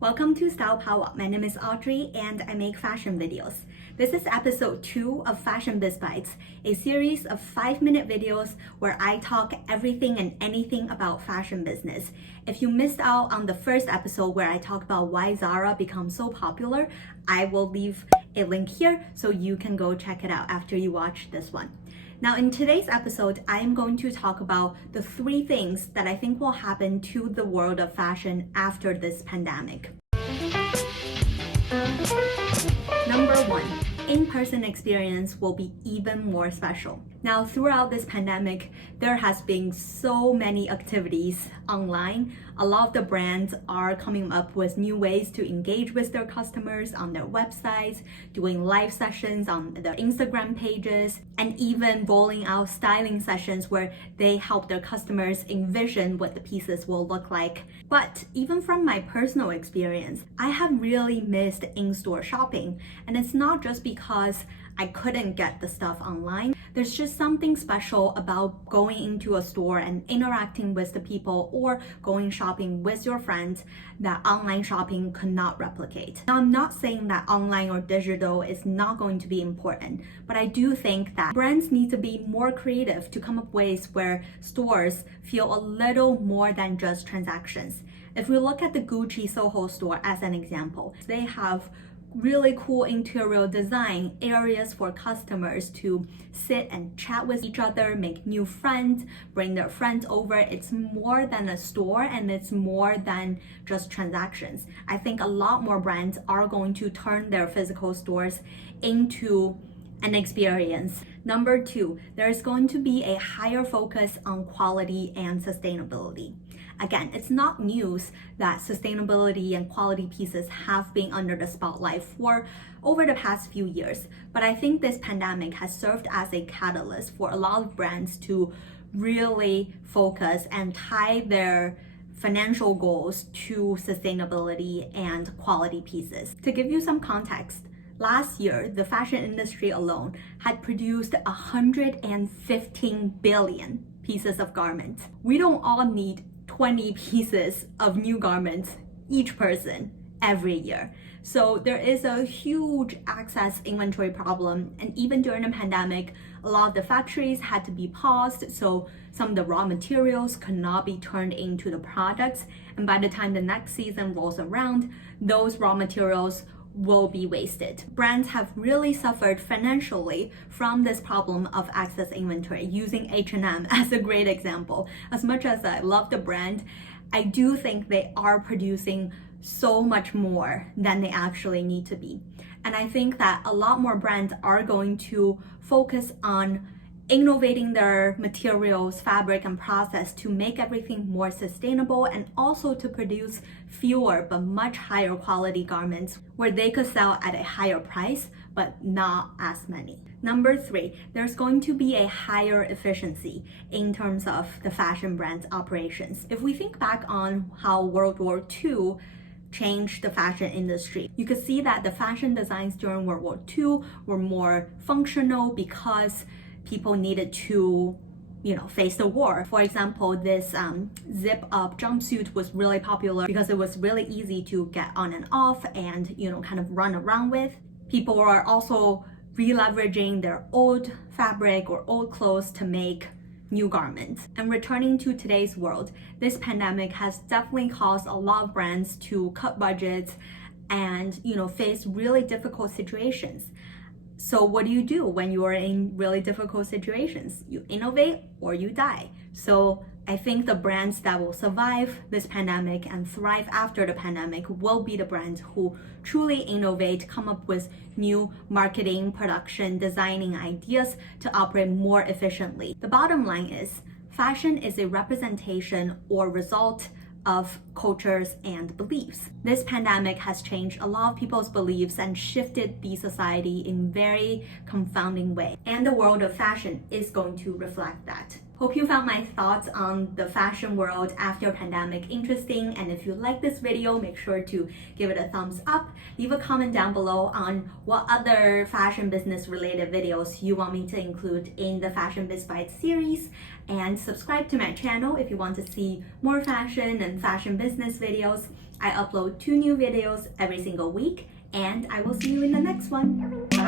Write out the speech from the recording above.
Welcome to Style Power. My name is Audrey and I make fashion videos. This is episode 2 of Fashion Biz Bites, a series of 5-minute videos where I talk everything and anything about fashion business. If you missed out on the first episode where I talk about why Zara becomes so popular, I will leave a link here so you can go check it out after you watch this one. Now, in today's episode, I am going to talk about the 3 things that I think will happen to the world of fashion after this pandemic. Number 1, in-person experience will be even more special. Now, throughout this pandemic, there has been so many activities online. A lot of the brands are coming up with new ways to engage with their customers on their websites, doing live sessions on their Instagram pages, and even rolling out styling sessions where they help their customers envision what the pieces will look like. But even from my personal experience, I have really missed in-store shopping. And it's not just because I couldn't get the stuff online. There's just something special about going into a store and interacting with the people or going shopping with your friends that online shopping could not replicate. Now, I'm not saying that online or digital is not going to be important, but I do think that brands need to be more creative to come up with ways where stores feel a little more than just transactions. If we look at the Gucci Soho store as an example, they have really cool interior design, areas for customers to sit and chat with each other, make new friends, bring their friends over. It's more than a store and it's more than just transactions. I think a lot more brands are going to turn their physical stores into an experience. Number 2, there's going to be a higher focus on quality and sustainability. Again, it's not news that sustainability and quality pieces have been under the spotlight for over the past few years, but I think this pandemic has served as a catalyst for a lot of brands to really focus and tie their financial goals to sustainability and quality pieces. To give you some context, last year, the fashion industry alone had produced 115 billion pieces of garments. We don't all need 20 pieces of new garments each person every year. So there is a huge excess inventory problem, and even during the pandemic, a lot of the factories had to be paused, so some of the raw materials could not be turned into the products, and by the time the next season rolls around, those raw materials will be wasted. Brands have really suffered financially from this problem of excess inventory, using H&M as a great example. As much as I love the brand, I do think they are producing so much more than they actually need to be. And I think that a lot more brands are going to focus on innovating their materials, fabric, and process to make everything more sustainable, and also to produce fewer but much higher quality garments where they could sell at a higher price but not as many. Number 3, there's going to be a higher efficiency in terms of the fashion brand's operations. If we think back on how World War II changed the fashion industry, you could see that the fashion designs during World War II were more functional because people needed to, face the war. For example, this zip-up jumpsuit was really popular because it was really easy to get on and off and, kind of run around with. People are also re-leveraging their old fabric or old clothes to make new garments. And returning to today's world, this pandemic has definitely caused a lot of brands to cut budgets and, face really difficult situations. So what do you do when you are in really difficult situations? You innovate or you die. So I think the brands that will survive this pandemic and thrive after the pandemic will be the brands who truly innovate, come up with new marketing, production, designing ideas to operate more efficiently. The bottom line is, fashion is a representation or result of cultures and beliefs. This pandemic has changed a lot of people's beliefs and shifted the society in very confounding way. And the world of fashion is going to reflect that. Hope you found my thoughts on the fashion world after pandemic interesting, and if you like this video, make sure to give it a thumbs up. Leave a comment down below on what other fashion business related videos you want me to include in the Fashion Biz Bites series, and subscribe to my channel if you want to see more fashion and fashion business videos. I upload 2 new videos every single week, and I will see you in the next one. Bye!